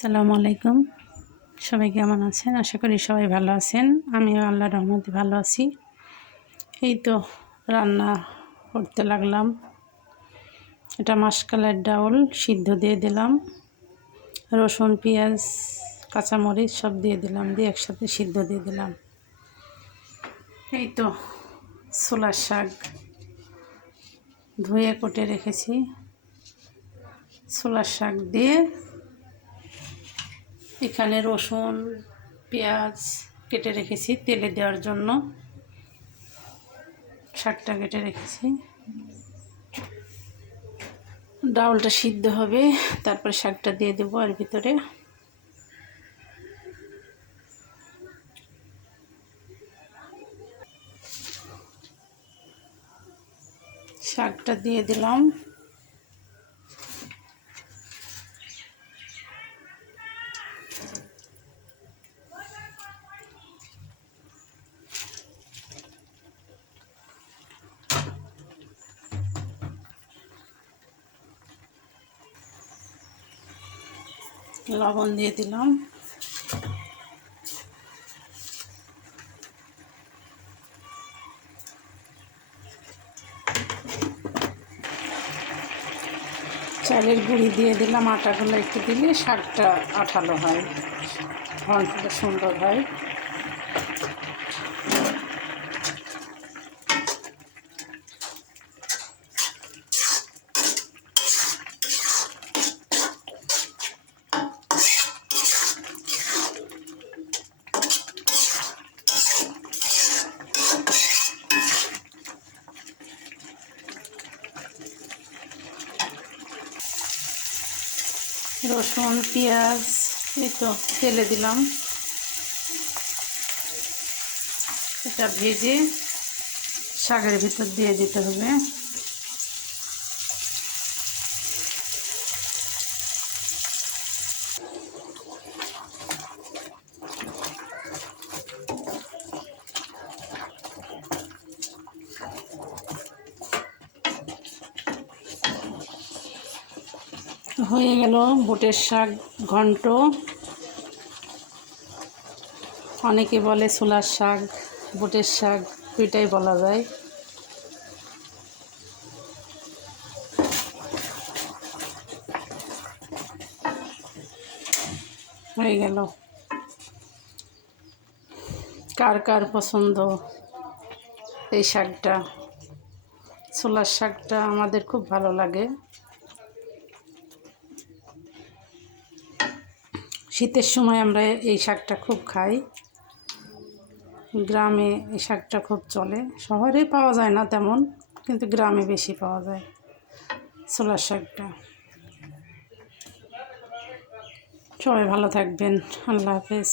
সালামু আলাইকুম। সবাই কেমন আছেন? আশা করি সবাই ভালো আছেন। আমিও আল্লাহ রহমতে ভালো আছি। এই তো রান্না করতে লাগলাম। এটা মাসকালের ডাউল সিদ্ধ দিয়ে দিলাম। রসুন, পেঁয়াজ, কাঁচামরিচ সব দিয়ে দিলাম, দিয়ে একসাথে সিদ্ধ দিয়ে দিলাম। এই তো ছোলার শাক ধুয়ে কুটে রেখেছি। ছোলার শাক দিয়ে এখানে রসুন, পেঁয়াজ কেটে রেখেছি, তেলে দেওয়ার জন্য। শাকটা কেটে রেখেছি। ডাউলটা সিদ্ধ হবে, তারপর শাকটা দিয়ে দেবো আর ভিতরে। শাকটা দিয়ে দিলাম। লবণ দিয়ে দিলাম। চালের গুঁড়ি দিয়ে দিলাম, আটাগুলো একটু দিলে শাকটা আঠালো হয় ঘন্টটা সুন্দর হয়। রসুন পেঁয়াজ এই তো ফেলে দিলাম। এটা ভেজে শাকের ভিতর দিয়ে দিতে হবে। হয়ে গেল বুটের শাক ঘন্ট। অনেকে বলে ছোলার শাক, বুটের শাক, দুইটাই বলা যায়। হয়ে গেল। কার কার পছন্দ এই শাকটা? ছোলার শাকটা আমাদের খুব ভালো লাগে। শীতের সময় আমরা এই শাকটা খুব খাই। গ্রামে এই শাকটা খুব চলে। শহরে পাওয়া যায় না তেমন, কিন্তু গ্রামে বেশি পাওয়া যায় ছোলার শাকটা। সবাই ভালো থাকবেন। আল্লাহ হাফেজ।